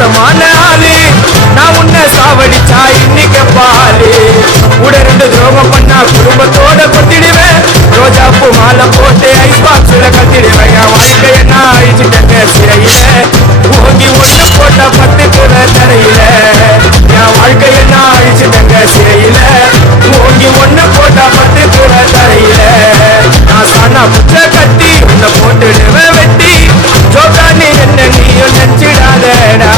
மோசமான ஆளு. நான் உன்னை சாவடிச்சா இன்னைக்கு பாலு. கூட ரெண்டு துரோகம் பண்ணா குடும்பத்தோட கொத்திடுவேன். ரோஜா பூ மாலை போட்டு ஐஸ் பாக்ஸ்ல கத்திடுவேன். என் வாழ்க்கைய நான் அழிச்சுட்டேங்க சிறையில. ஓங்கி ஒண்ணு போட்டா 10 குறை தரையில. என் வாழ்க்கைய நான் அழிச்சுட்டேங்க சிறையில. ஓங்கி ஒண்ணு போட்டா 10 குறை தரையில. நான் சாணா புச்ச கட்டி உன்னை போட்டுடுவேன் வெட்டி. ஜோக்கா நீ என்ன நீயும் நினைச்சிடாதடா.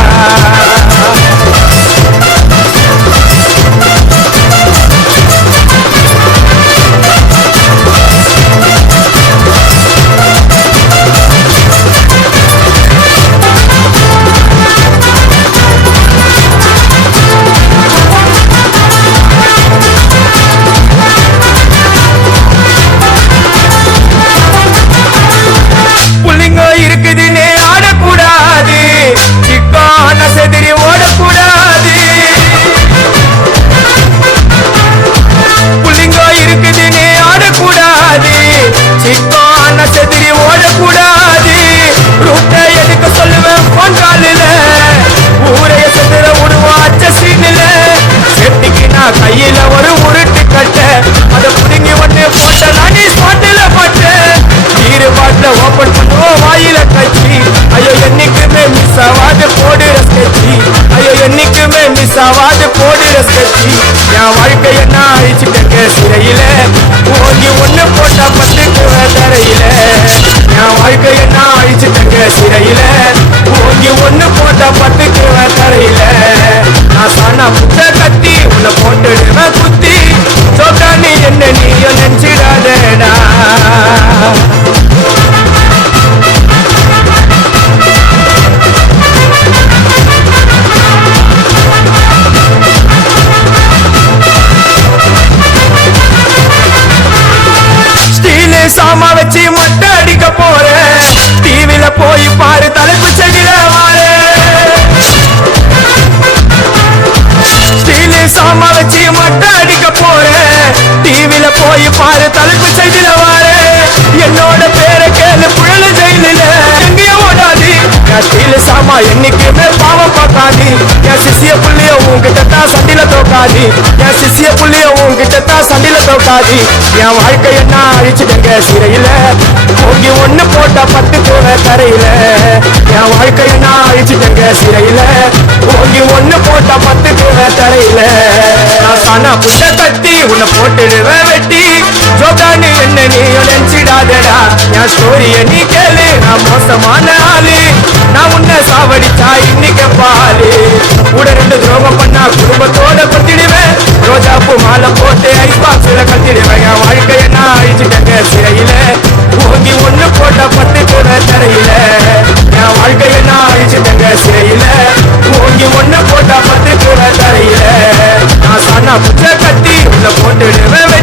கையில ஒரு உருட்டு கட்ட அதை புடுங்கி ஒண்ணு போட்ட நானே ஸ்பாட்டில பட்டேன். நீரு பாட்டில ஓபன் பண்ணுவோம் வாயில கட்சி. ஐயோ என்னைக்குமே மிஸ் ஆவாது போடுற ஸ்கெட்சி. ஐயோ என்னைக்குமே மிஸ் ஆவாது போடுற ஸ்கெட்சி. என் வாழ்க்கைய நான் அழிச்சுட்டேங்க சிறையில. ஓங்கி ஒண்ணு போட்டா 10 குறை தரையில. என் வாழ்க்கைய நான் அழிச்சுட்டேங்க சிறையில. ஓங்கி ஒண்ணு போட்டா 10 குறை தரையில. நான் சாணா புத்த கத்தி உன்னை போட்டுடுவேன் குத்தி. சோக்கா நீ என்ன நீயும் நினைச்சிடாதடா. ஸ்டீலு சாமா வச்சு மட்டை அடிக்க போறேன். டிவில போய் பாரு தலைப்பு செடியில வாரு. ஸ்டீலு சாமா வச்சு மட்டை அடிக்க போறேன். டிவில போய் பாரு தலைப்பு செய்தில வாரு. என்னோட பேரை கேளு புழல ஜெயிலில. எங்கேயோ ஓடாது என் ஸ்டீலு சாமா என்னைக்குமே பாவம் பார்க்காது. என் சிசிய புள்ளிய உன்கிட்ட தான் சண்டில தோக்காது. என் சிசிய புள்ளிய உன்கிட்ட தான் சண்டில தோக்காது. என் வாழ்க்கைய நான் அழிச்சுட்டேங்க சிறையில. ஓங்கி ஒண்ணு போட்டா 10 குறை தரையில. என் வாழ்க்கைய நான் அழிச்சுட்டேங்க சிறையில. ஓங்கி ஒண்ணு போட்டா 10 குறை தரையில. நான் சாணா புட்ட கத்தி உன்னை போட்டுடுவேன் வெட்டி. ஜோக்கா நீ என்ன நீயும் நினைச்சிடாதடா. என் ஸ்டோரிய நீ கேளு. நான் மோசமான ஆளு. நான் உன்னை சாவடிச்சா இன்னைக்கு பாலு. கூட ரெண்டு துரோகம் பண்ணா குடும்பத்தோட கொத்திடுவேன். ரோஜா பூ மாலை போட்டு ஐஸ் பாக்ஸ்ல கத்திடுவேன். என் வாழ்க்கைய நான் அழிச்சுட்டேங்க சிறையில. ஓங்கி ஒண்ணு போட்டா 10 குறை தரையில. என் வாழ்க்கைய நான் அழிச்சுட்டேங்க சிறையில. ஓங்கி ஒண்ணு போட்டா 10 குறை தரையில. நான் சாணா புச்ச கத்தி உன்னை போட்டுடுவேன்.